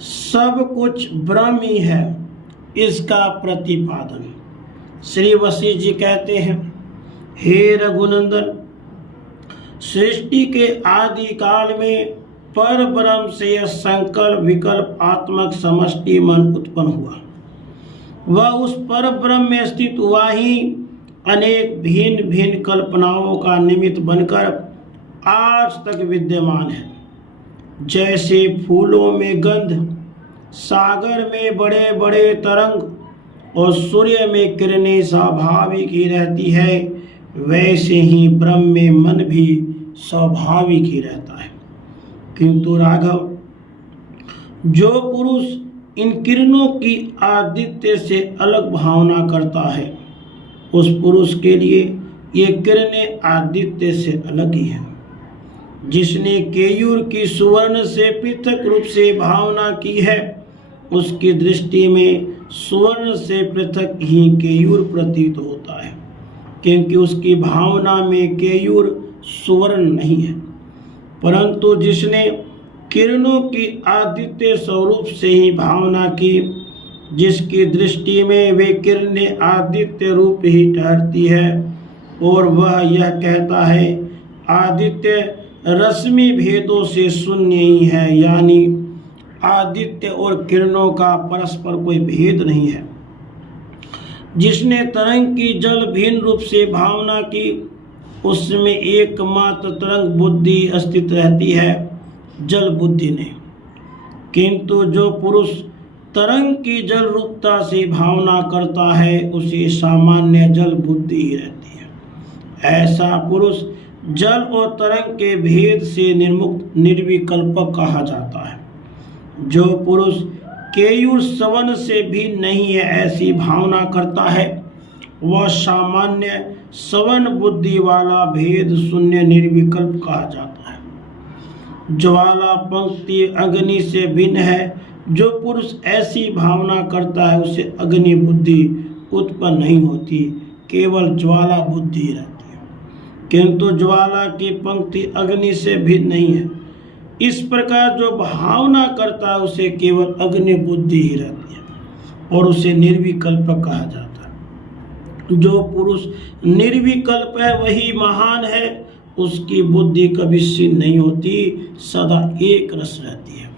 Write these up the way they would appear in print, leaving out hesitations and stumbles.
सब कुछ ब्रह्म ही है, इसका प्रतिपादन। श्री वशिष्ठ जी कहते हैं, हे रघुनंदन, सृष्टि के आदि काल में पर ब्रह्म से यह संकल्प विकल्प आत्मक समष्टि मन उत्पन्न हुआ। वह उस पर ब्रह्म में स्थित हुआ ही अनेक भिन्न भिन्न कल्पनाओं का निमित्त बनकर आज तक विद्यमान है। जैसे फूलों में गंध, सागर में बड़े बड़े तरंग और सूर्य में किरणें स्वाभाविक ही रहती है, वैसे ही ब्रह्म में मन भी स्वाभाविक ही रहता है। किंतु राघव, जो पुरुष इन किरणों की आदित्य से अलग भावना करता है, उस पुरुष के लिए ये किरणें आदित्य से अलग ही है। जिसने केयूर की सुवर्ण से पृथक रूप से भावना की है, उसकी दृष्टि में सुवर्ण से पृथक ही केयूर प्रतीत होता है, क्योंकि उसकी भावना में केयूर सुवर्ण नहीं है। परंतु जिसने किरणों की आदित्य स्वरूप से ही भावना की, जिसकी दृष्टि में वे किरणें आदित्य रूप ही ठहरती है, और वह यह कहता है आदित्य रश्मि भेदों से शून्य ही है, यानी आदित्य और किरणों का परस्पर कोई भेद नहीं है। जिसने तरंग की जल भिन्न रूप से भावना की, उसमें एकमात्र तरंग बुद्धि अस्तित्व रहती है, जल बुद्धि नहीं। किंतु जो पुरुष तरंग की जल रूपता से भावना करता है, उसे सामान्य जल बुद्धि ही रहती है। ऐसा पुरुष जल और तरंग के भेद से निर्मुक्त निर्विकल्पक कहा जाता है। जो पुरुष केयूर सवन से भी नहीं है ऐसी भावना करता है, वह सामान्य सवन बुद्धि वाला भेद शून्य निर्विकल्प कहा जाता है। ज्वाला पंक्ति अग्नि से भिन्न है। जो पुरुष ऐसी भावना करता है, उसे अग्नि बुद्धि उत्पन्न नहीं होती, केवल ज्वाला बुद्धि रहती है। किंतु ज्वाला की पंक्ति अग्नि से भिन्न नहीं है। इस प्रकार जो भावना करता है, उसे केवल अग्नि बुद्धि ही रहती है और उसे निर्विकल्प कहा जाता है। जो पुरुष निर्विकल्प है वही महान है। उसकी बुद्धि कभी क्षीण नहीं होती, सदा एक रस रहती है।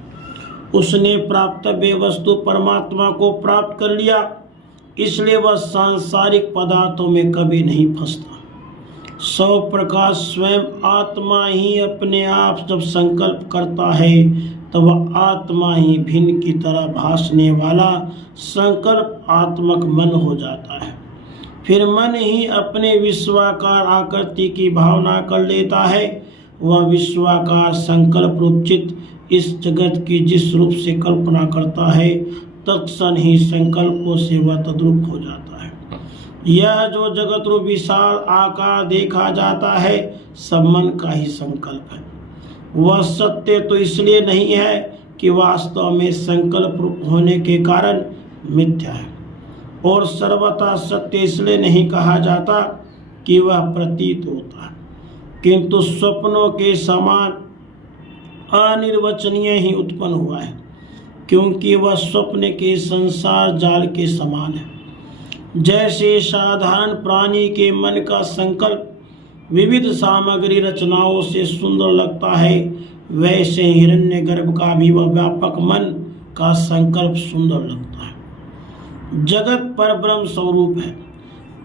उसने प्राप्तव्य वस्तु परमात्मा को प्राप्त कर लिया, इसलिए वह सांसारिक पदार्थों में कभी नहीं फंसता। सौ प्रकाश स्वयं आत्मा ही अपने आप जब संकल्प करता है, तो वह आत्मा ही भिन्न की तरह भासने वाला संकल्प आत्मक मन हो जाता है। फिर मन ही अपने विश्वाकार आकृति की भावना कर लेता है। वह विश्वाकार संकल्प रूपचित इस जगत की जिस रूप से कल्पना करता है, तत्क्षण ही संकल्पों से वह तद्रूप हो जाता है। यह जो जगत रूप विशाल आकार देखा जाता है, सब मन का ही संकल्प है। वह सत्य तो इसलिए नहीं है कि वास्तव में संकल्प रूप होने के कारण मिथ्या है, और सर्वथा सत्य इसलिए नहीं कहा जाता कि वह प्रतीत होता है, किंतु स्वप्नों के समान अनिर्वचनीय ही उत्पन्न हुआ है, क्योंकि वह स्वप्न के संसार जाल के समान है। जैसे साधारण प्राणी के मन का संकल्प विविध सामग्री रचनाओं से सुंदर लगता है, वैसे हिरण्यगर्भ का भी वह व्यापक मन का संकल्प सुंदर लगता है। जगत पर ब्रह्म स्वरूप है।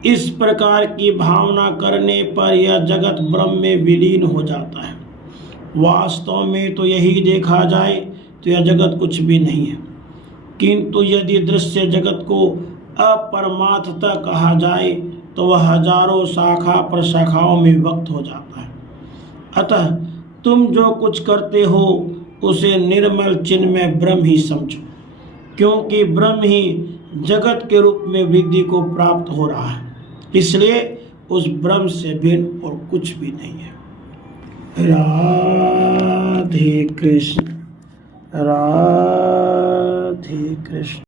इस प्रकार की भावना करने पर यह जगत ब्रह्म में विलीन हो जाता है। वास्तव में तो यही देखा जाए तो यह जगत कुछ भी नहीं है, किंतु यदि दृश्य जगत को अपरमार्थता कहा जाए तो वह हजारों शाखा प्रशाखाओं में विभक्त हो जाता है। अतः तुम जो कुछ करते हो उसे निर्मल चिन्मय ब्रह्म ही समझो, क्योंकि ब्रह्म ही जगत के रूप में वृद्धि को प्राप्त हो रहा है, इसलिए उस ब्रह्म से भिन्न और कुछ भी नहीं है। राधे कृष्ण, राधे कृष्ण।